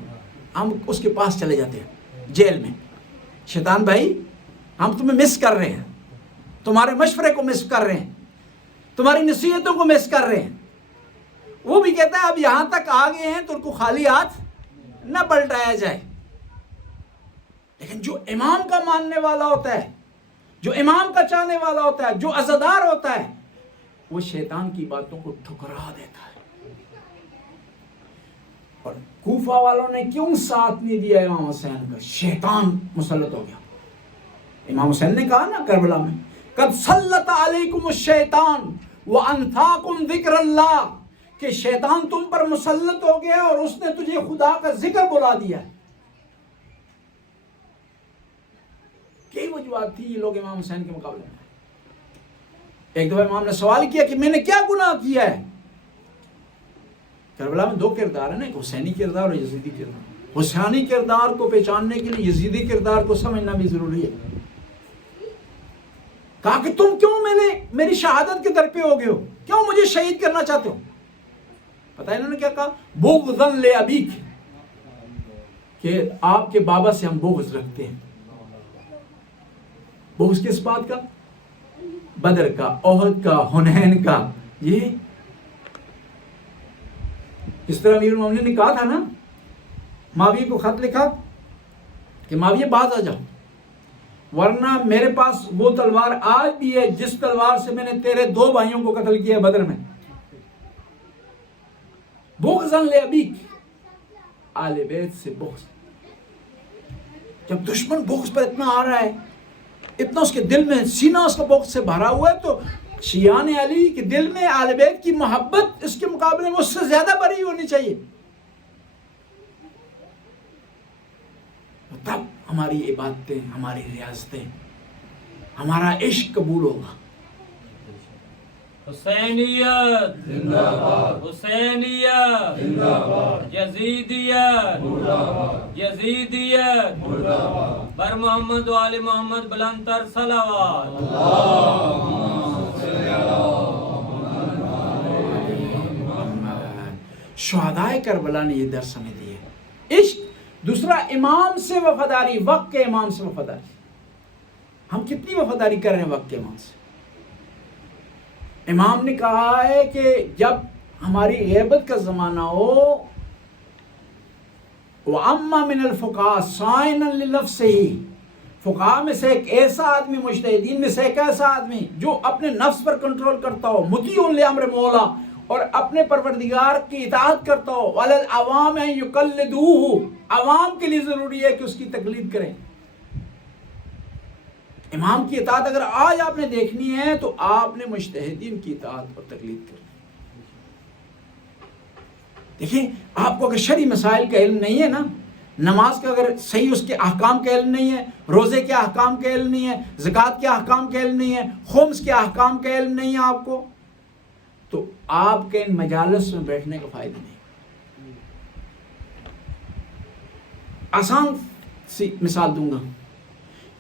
ہم اس کے پاس چلے جاتے ہیں جیل میں. شیطان بھائی ہم تمہیں مس کر رہے ہیں, تمہارے مشورے کو مس کر رہے ہیں, تمہاری نصیحتوں کو مس کر رہے ہیں. وہ بھی کہتا ہے اب یہاں تک آ گئے ہیں تو ان کو خالی ہاتھ نہ پلٹایا جائے. لیکن جو امام کا ماننے والا ہوتا ہے, جو امام کا چاہنے والا ہوتا ہے, جو عزادار ہوتا ہے, وہ شیطان کی باتوں کو ٹھکرا دیتا ہے. اور کوفہ والوں نے کیوں ساتھ نہیں دیا امام حسین کا؟ شیطان مسلط ہو گیا. امام حسین نے کہا نا کربلا میں قد سلط علیکم الشیطان وانثاکم ذکر اللہ, کہ شیطان تم پر مسلط ہو گیا اور اس نے تجھے خدا کا ذکر بلا دیا. کئی وجوہات تھی یہ لوگ امام حسین کے مقابلے میں. ایک دفعہ امام نے سوال کیا کہ میں نے کیا گناہ کیا ہے؟ کربلا میں 2 کردار ہیں نا, ایک حسینی کردار اور یزیدی کردار. حسینی کردار کو پہچاننے کے لیے یزیدی کردار کو سمجھنا بھی ضروری ہے. کہا کہ تم کیوں میری شہادت کے در پہ ہو گئے ہو, کیوں مجھے شہید کرنا چاہتے ہو؟ پتہ ہے انہوں نے کیا کہا؟ بغضاً لأبیک، کہ آپ کے بابا سے ہم بغض رکھتے ہیں. بغض کس بات کا؟ بدر کا، احد کا، حنین کا. یہ اس طرح امیر المومنین نے کہا تھا نا، معاویہ کو خط لکھا کہ معاویہ باز آ جاؤ، ورنہ میرے پاس وہ تلوار آج بھی ہے جس تلوار سے میں نے تیرے 2 بھائیوں کو قتل کیا بدر میں. بغضاً لأبیک، آل بیت سے بغض. جب دشمن بغض پر اتنا آ رہا ہے، اتنا اس کے دل میں سینہ اس کا بغض سے بھرا ہوا ہے، تو شیعان علی کے دل میں آل بیت کی محبت اس کے مقابلے میں اس سے زیادہ بڑی ہونی چاہیے. تب ہماری عبادتیں، ہماری ریاضتیں، ہمارا عشق قبول ہوگا. حسینیت زندہ باد، حسینیت زندہ باد، یزیدیت مردہ باد، یزیدیت مردہ باد. بر محمد و آل محمد بلند تر صلوات. شہدائے کربلا نے یہ درس ہمیں دیے. عشق. دوسرا، امام سے وفاداری، وقت کے امام سے وفاداری. ہم کتنی وفاداری کر رہے ہیں وقت کے امام سے؟ امام نے کہا ہے کہ جب ہماری غیبت کا زمانہ ہو، وَأَمَّا مِنَ الْفُقَهَاءِ صَائِنًا لِنَفْسِهِ، فقہاء میں سے ایک ایسا آدمی، مجتہدین میں سے ایک ایسا آدمی جو اپنے نفس پر کنٹرول کرتا ہو، مطیع لامر مولا، اور اپنے پروردگار کی اطاعت کرتا ہو. وَعَلَى الْعَوَامِ أَن يُقَلِّدُوهُ، عوام کے لیے ضروری ہے کہ اس کی تقلید کریں. امام کی اطاعت اگر آج آپ نے دیکھنی ہے تو آپ نے مجتہدین کی اطاعت اور تقلید کرنی. دیکھیں، آپ کو اگر شرعی مسائل کا علم نہیں ہے نا، نماز کا اگر صحیح اس کے احکام کا علم نہیں ہے، روزے کے احکام کا علم نہیں ہے، زکوٰۃ کے احکام کا علم نہیں ہے، خمس کے احکام کا علم نہیں ہے آپ کو، تو آپ کے ان مجالس میں بیٹھنے کا فائدہ نہیں. آسان سی مثال دوں گا.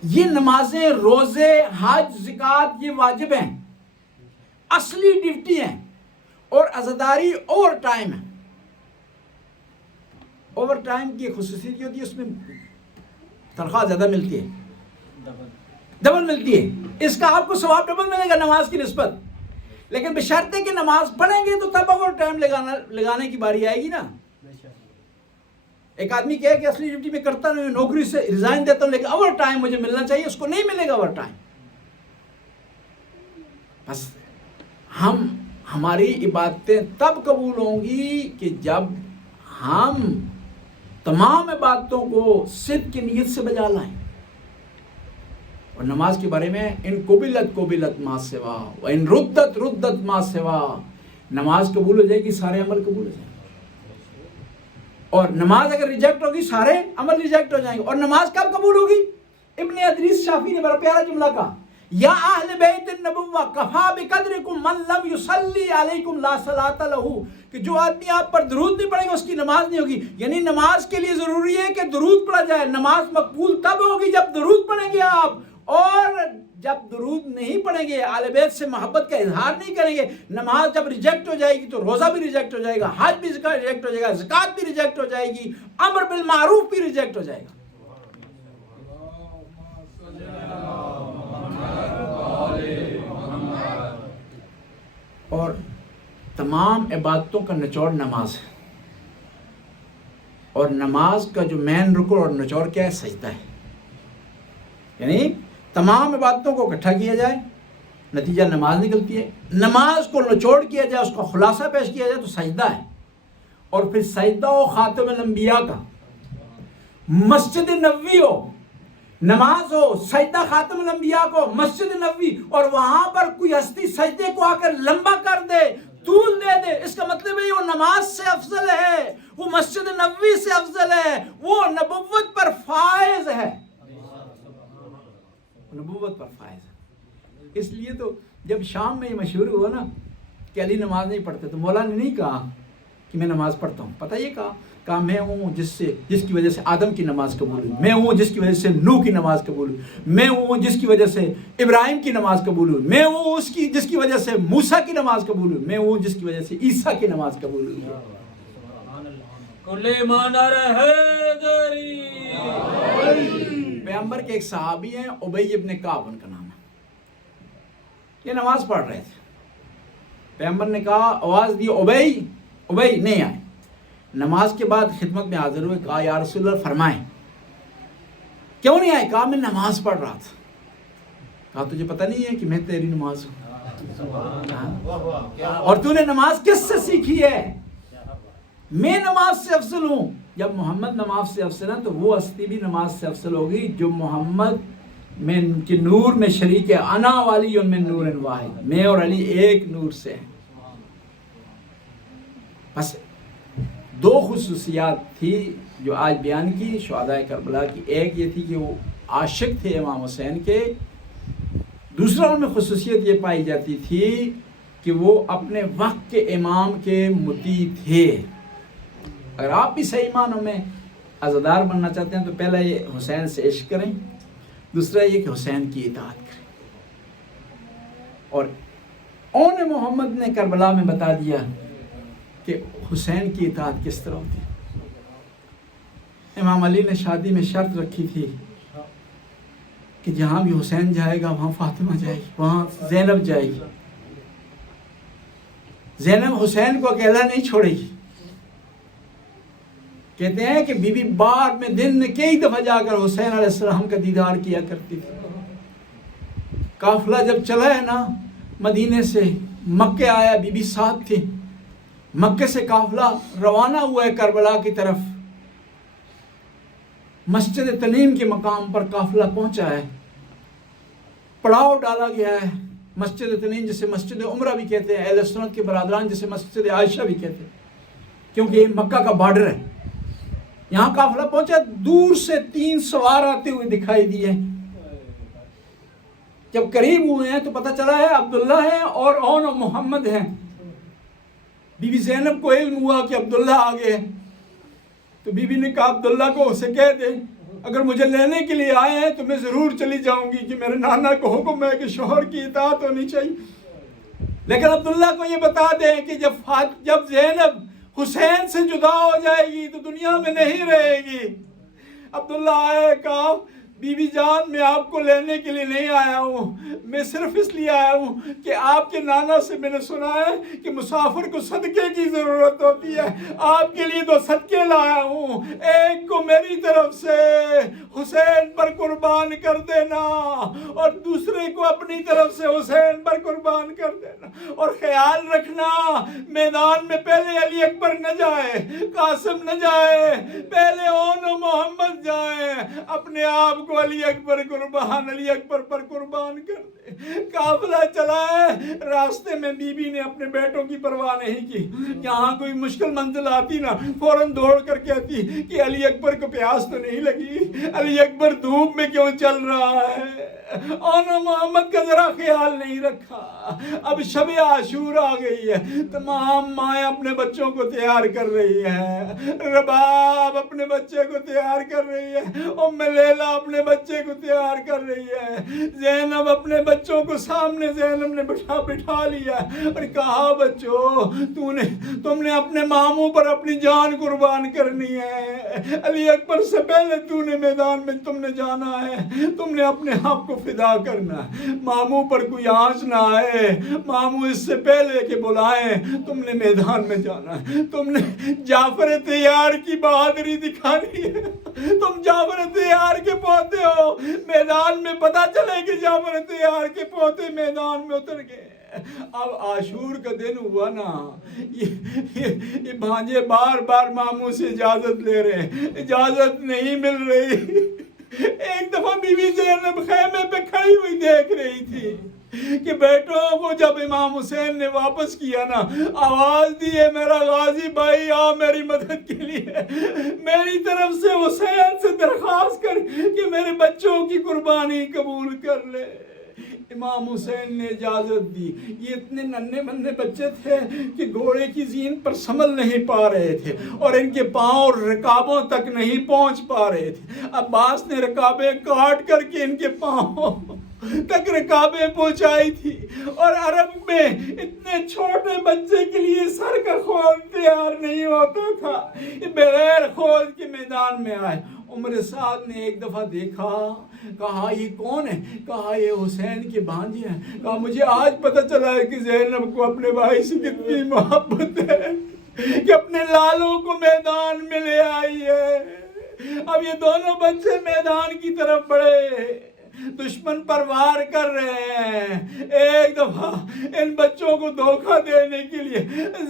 یہ نمازیں، روزے، حج، زکوٰۃ یہ واجب ہیں، اصلی ڈیوٹی ہیں، اور عزاداری اوور ٹائم ہے. اوور ٹائم کی خصوصیت یہ ہوتی ہے اس میں تنخواہ زیادہ ملتی ہے، ڈبل ملتی ہے. اس کا آپ کو ثواب ڈبل ملے گا نماز کی نسبت. لیکن بشرطے کہ نماز پڑھیں گے تو تب اوور ٹائم لگانے کی باری آئے گی نا. ایک آدمی کہے کہ اصلی ڈیوٹی میں کرتا نہیں، نوکری سے ریزائن دیتا ہوں، لیکن اوور ٹائم مجھے ملنا چاہیے، اس کو نہیں ملے گا اوور ٹائم. بس ہماری عبادتیں تب قبول ہوں گی کہ جب ہم تمام عبادتوں کو صدق کی نیت سے بجا لائیں. اور نماز کے بارے میں ان قبلت ما سوا و ان ردت ما سوا، نماز قبول ہو جائے گی، سارے عمل قبول ہو جائیں گے. اور نماز اگر ریجیکٹ ہوگی، سارے عمل ریجیکٹ ہو جائیں گے. اور نماز کب قبول ہوگی؟ ابن ادریس شافعی نے بڑا پیارا جملہ کہا، یا اہل بیت النبوہ کفا بقدرکم من لم یصلی علیکم لا صلاۃ لہ، کہ جو آدمی آپ پر درود نہیں پڑھے گا اس کی نماز نہیں ہوگی. یعنی نماز کے لیے ضروری ہے کہ درود پڑھا جائے. نماز مقبول تب ہوگی جب درود پڑھیں گے آپ، اور جب درود نہیں پڑھیں گے، آل بیت سے محبت کا اظہار نہیں کریں گے، نماز جب ریجیکٹ ہو جائے گی تو روزہ بھی ریجیکٹ ہو جائے گا، حج بھی ریجیکٹ ہو جائے گا، زکوٰۃ بھی ریجیکٹ ہو جائے گی، امر بالمعروف بھی ریجیکٹ ہو جائے گا. اور تمام عبادتوں کا نچوڑ نماز ہے. اور نماز کا جو مین رکن اور نچوڑ کیا ہے؟ سجدہ ہے. یعنی تمام عبادتوں کو اکٹھا کیا جائے، نتیجہ نماز نکلتی ہے. نماز کو نچوڑ کیا جائے، اس کا خلاصہ پیش کیا جائے تو سجدہ ہے. اور پھر سجدہ ہو خاتم الانبیاء کا، مسجد نبوی ہو، نماز ہو، سجدہ خاتم الانبیاء کو، مسجد نبوی، اور وہاں پر کوئی ہستی سجدے کو آ کر لمبا کر دے، طول دے دے، اس کا مطلب ہے وہ نماز سے افضل ہے، وہ مسجد نبوی سے افضل ہے، وہ نبوت پر فائز ہے. نبوت پر فائز ہے. اس لیے تو جب شام میں یہ مشہور ہوا نا کہ علی نماز نہیں پڑھتے، تو مولا نے نہیں کہا کہ میں نماز پڑھتا ہوں. پتہ یہ کہا کہا میں ہوں جس کی وجہ سے آدم کی نماز قبول ہوئی، میں ہوں جس کی وجہ سے نوح کی نماز قبول ہوئی، میں ہوں جس کی وجہ سے ابراہیم کی نماز قبول ہوئی، میں ہوں جس کی وجہ سے موسیٰ کی نماز قبول ہوئی، میں ہوں جس کی وجہ سے عیسیٰ کی نماز قبول ہوئی ہے۔ کل ایمان حیدری۔ پیغمبر کے ایک صحابی ہیں ابی ابن کعب ان کا نام ہے، یہ نماز پڑھ رہے تھے، پیغمبر نے کہا آواز دی ابی نہیں آئے، نماز کے بعد خدمت میں حاضر ہوئے، کہا یا رسول اللہ فرمائیں کیوں نہیں آئے؟ کہا میں نماز پڑھ رہا تھا۔ کہا تجھے پتہ نہیں ہے کہ میں تیری نماز ہوں؟ اور تو نے نماز کس سے سیکھی ہے؟ میں نماز سے افضل ہوں۔ جب محمد نماز سے افضل ہے تو وہ ہستی بھی نماز سے افضل ہوگی جو محمد میں کے نور میں شریک ہے۔ انا والی من نور واحد، میں اور علی ایک نور سے ہیں۔ بس دو خصوصیات تھی جو آج بیان کی شہدائے کربلا کی، ایک یہ تھی کہ وہ عاشق تھے امام حسین کے، دوسرا ان میں خصوصیت یہ پائی جاتی تھی کہ وہ اپنے وقت کے امام کے مطیع تھے۔ اگر آپ بھی صحیح معنوں میں عزادار بننا چاہتے ہیں تو پہلا یہ حسین سے عشق کریں، دوسرا یہ کہ حسین کی اطاعت کریں۔ اور اون محمد نے کربلا میں بتا دیا کہ حسین کی اطاعت کس طرح ہوتی ہے۔ امام علی نے شادی میں شرط رکھی تھی کہ جہاں بھی حسین جائے گا وہاں فاطمہ جائے گی، وہاں زینب جائے گی، زینب حسین کو اکیلا نہیں چھوڑے گی۔ کہتے ہیں کہ بی بی بار میں دن میں کئی دفعہ جا کر حسین علیہ السلام کا دیدار کیا کرتی تھی۔ قافلہ جب چلا ہے نا مدینے سے مکے آیا، بی بی ساتھ تھی، مکے سے قافلہ روانہ ہوا ہے کربلا کی طرف، مسجد تنیم کے مقام پر قافلہ پہنچا ہے، پڑاؤ ڈالا گیا ہے۔ مسجد تنیم جسے مسجد عمرہ بھی کہتے ہیں، اہل سنت کے برادران جسے مسجد عائشہ بھی کہتے ہیں، کیونکہ یہ مکہ کا بارڈر ہے۔ یہاں قافلہ پہنچا، دور سے 3 سوار آتے ہوئے دکھائی دیے۔ جب قریب ہوئے ہیں تو پتہ چلا ہے عبداللہ ہیں اور اون محمد ہیں۔ بی بی زینب کو علم ہوا کہ عبداللہ آگے ہیں، تو بی بی نے کہا عبداللہ کو اسے کہہ دے اگر مجھے لینے کے لیے آئے ہیں تو میں ضرور چلی جاؤں گی، کہ میرے نانا کو حکم ہے کہ شوہر کی اطاعت ہونی چاہیے، لیکن عبداللہ کو یہ بتا دیں کہ جب زینب حسین سے جدا ہو جائے گی تو دنیا میں نہیں رہے گی۔ عبداللہ آئے، کہا بی بی جان میں آپ کو لینے کے لیے نہیں آیا ہوں، میں صرف اس لیے آیا ہوں کہ آپ کے نانا سے میں نے سنا ہے کہ مسافر کو صدقے کی ضرورت ہوتی ہے، آپ کے لیے 2 صدقے لایا ہوں، ایک کو میری طرف سے حسین پر قربان کر دینا اور دوسرے کو اپنی طرف سے حسین پر قربان کر دینا، اور خیال رکھنا میدان میں پہلے علی اکبر نہ جائے، قاسم نہ جائے، پہلے اون و محمد جائیں، اپنے آپ کو علی اکبر پر قربان کر دے۔ قافلہ چلا ہے، راستے میں بی بی نے اپنے بیٹوں کی پرواہ نہیں کی، یہاں کوئی مشکل منزل آتی نا فوراً دوڑ کر کہتی کہ علی اکبر کو پیاس تو نہیں لگی، علی اکبر دھوپ میں کیوں چل رہا ہے، اون محمد کا ذرا خیال نہیں رکھا۔ اب شب عاشور آ گئی ہے، تمام مائیں اپنے بچوں کو تیار کر رہی ہے، رباب اپنے بچے کو تیار کر رہی ہے، ام لیلہ اپنے بچے کو تیار کر رہی ہے، زینب اپنے بچوں کو سامنے زینب نے بٹھا لیا اور کہا بچوں تم نے اپنے ماموں پر اپنی جان قربان کرنی ہے، علی اکبر سے پہلے تو نے میدان میں تم نے جانا ہے، تم نے اپنے آپ کو فدا کرنا ہے، ماموں پر کوئی آنچ نہ آئے، ماموں اس سے پہلے کہ بلائیں تم نے میدان میں جانا ہے، تم نے جعفر طیار کی بہادری دکھانی ہے، تم جعفر طیار کے پوتے ہو، میدان میں پتہ چلے کہ جعفر طیار کے پوتے میدان میں اتر گئے۔ اب عاشور کا دن ہوا نا، یہ بھانجے بار بار ماموں سے اجازت لے رہے ہیں، اجازت نہیں مل رہی۔ ایک دفعہ بی بی زینب خیمے پہ کھڑی ہوئی دیکھ رہی تھی کہ بیٹوں کو جب امام حسین نے واپس کیا نا، آواز دی ہے میرا غازی بھائی آ میری مدد کے لیے، میری طرف سے حسین سے درخواست کر کہ میرے بچوں کی قربانی قبول کر لے۔ امام حسین نے اجازت دی. یہ اتنے ننھے بندے بچے تھے کہ گھوڑے کی زین پر سنبھل نہیں پا رہے تھے اور ان کے پاؤں رکابوں تک نہیں پہنچ پا رہے تھے. عباس نے رکابیں کاٹ کر کے ان کے پاؤں تک رکابیں پہنچائی تھی. اور عرب میں اتنے چھوٹے بچے کے لیے سر کا خون تیار نہیں ہوتا تھا. یہ بغیر خون کے میدان میں آئے. عمر سعد نے ایک دفعہ دیکھا, کہا یہ کون ہے؟ کہا یہ حسین کے بھانجے ہیں. کہا مجھے آج پتہ چلا ہے کہ زینب کو اپنے بھائی سے کتنی محبت ہے کہ اپنے لالوں کو میدان میں لے آئی ہے. اب یہ دونوں بچے میدان کی طرف بڑھے, دشمن پر وار کر رہے ہیں. ایک دفعہ ان بچوں کو دھوکہ دینے کے لیے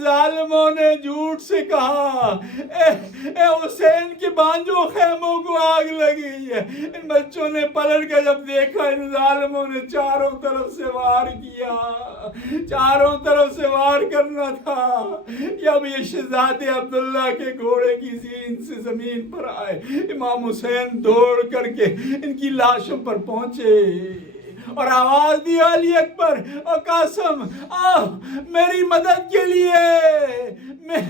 ظالموں نے جھوٹ سے کہا اے حسین کے بانجو خیموں کو آگ لگی ہے. ان بچوں نے پلٹ کر جب دیکھا ان ظالموں نے چاروں طرف سے وار کیا. چاروں طرف سے وار کرنا تھا. جب یہ شہزادے عبداللہ کے گھوڑے کی زین سے زمین پر آئے, امام حسین دوڑ کر کے ان کی لاشوں پر پہنچے اور آواز دی علی اکبر اور قاسم آہ میری مدد کے لیے, میں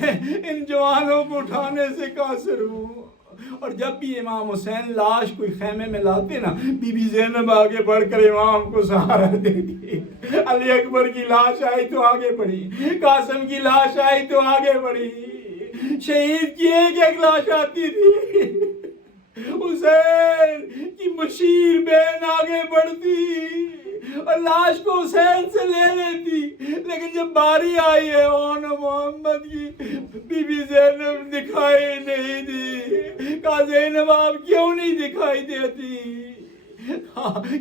ان جوانوں کو اٹھانے سے قاصر ہوں. اور جب بھی امام حسین لاش کوئی خیمے میں لاتے نا, بی بی زینب آگے بڑھ کر امام کو سہارا دیتی. علی اکبر کی لاش آئی تو آگے بڑھی, قاسم کی لاش آئی تو آگے بڑھی, شہید کی ایک ایک لاش آتی تھی. حسین کی مشیر بہن آگے بڑھتی اور لاش کو حسین سے لے لیتی. لیکن جب باری آئی ہے اون محمد کی, بی بی زینب دکھائی نہیں دی. کہا زینب آپ کیوں نہیں دکھائی دیتی؟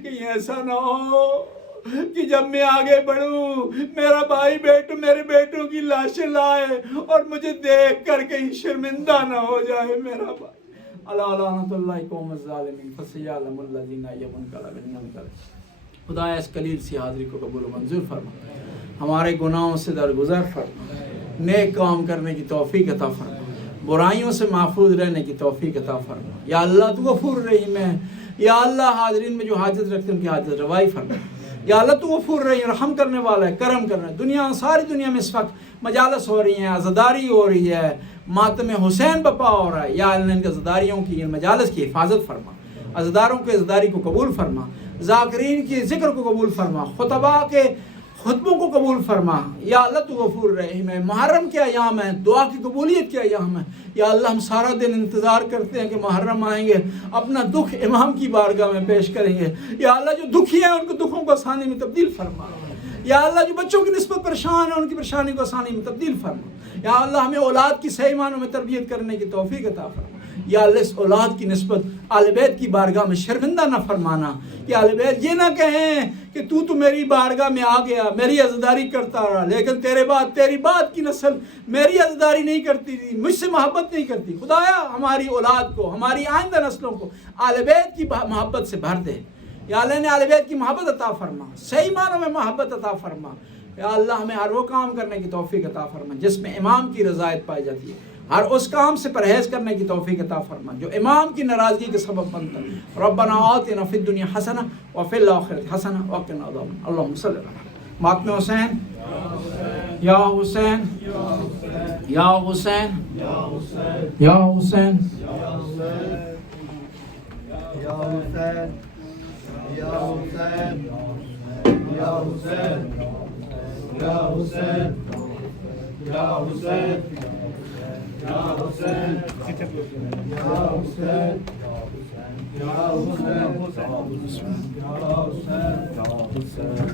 کہ ایسا نہ ہو کہ جب میں آگے بڑھوں میرا بھائی میرے بیٹوں کی لاشیں لائے اور مجھے دیکھ کر کہیں شرمندہ نہ ہو جائے میرا بھائی. اللہ لعنت اللہ قوم الظالمین فسیعلم الذین یمنقلبون. خدا اس قلیل سی حاضری کو قبول و منظور فرما, ہمارے گناہوں سے درگزر فرما, نیک کام کرنے کی توفیق عطا فرما, برائیوں سے محفوظ رہنے کی توفیق عطا فرما. یا اللہ تو غفور رحیم ہے. یا اللہ حاضرین میں جو حاجت رکھتے ہیں ان کی حاجت روائی فرما. یا اللہ تو غفور رحیم, رحم کرنے والا ہے, کرم کرنا ہے. دنیا ساری دنیا میں اس وقت مجالس ہو رہی ہیں, عزاداری ہو رہی ہے, ماتم حسین بپا ہو رہا ہے. یا اللہ ان کے عزاداریوں کی, ان مجالس کی حفاظت فرما, عزاداروں کے عزاداری کو قبول فرما, ذاکرین کے ذکر کو قبول فرما, خطبہ کے خطبوں کو قبول فرما. یا اللہ تو غفور رحیم ہے. محرم کے ایام ہیں, دعا کی قبولیت کے ایام ہیں. یا اللہ ہم سارا دن انتظار کرتے ہیں کہ محرم آئیں گے, اپنا دکھ امام کی بارگاہ میں پیش کریں گے. یا اللہ جو دکھی ہیں ان کے دکھوں کو آسانی میں تبدیل فرما. یا اللہ جو بچوں کی نسبت پریشان ہیں ان کی پریشانی کو آسانی میں تبدیل فرما. یا اللہ ہمیں اولاد کی صحیح معنوں میں تربیت کرنے کی توفیق عطا فرما. یا اللہ اس اولاد کی نسبت اہل بیت کی بارگاہ میں شرمندہ نہ فرمانا. یا اہل بیت یہ نہ کہیں کہ تو میری بارگاہ میں آ گیا, میری عزاداری کرتا رہا, لیکن تیری بعد کی نسل میری عزاداری نہیں کرتی تھی, مجھ سے محبت نہیں کرتی. خدایا ہماری اولاد کو, ہماری آئندہ نسلوں کو اہل بیت کی محبت سے بھر دے. یا اللہ نے اہل بیت کی محبت عطا فرما, صحیح معنوں میں محبت عطا فرما. یا اللہ ہمیں ہر وہ کام کرنے کی توفیق عطا فرما جس میں امام کی رضایت پائی جاتی ہے, ہر اس کام سے پرہیز کرنے کی توفیق عطا فرما جو امام کی ناراضگی کے سبب بنتا ہے. ربنا آتنا فی الدنیا حسنہ وفی الآخرۃ حسنہ وقنا عذاب النار. اللہم صلی علی ماتم حسین. یا حسین یا حسین یا حسین یا حسین یا حسین یا حسین یا حسین یا حسین یا حسین یا حسین یا حسین یا حسین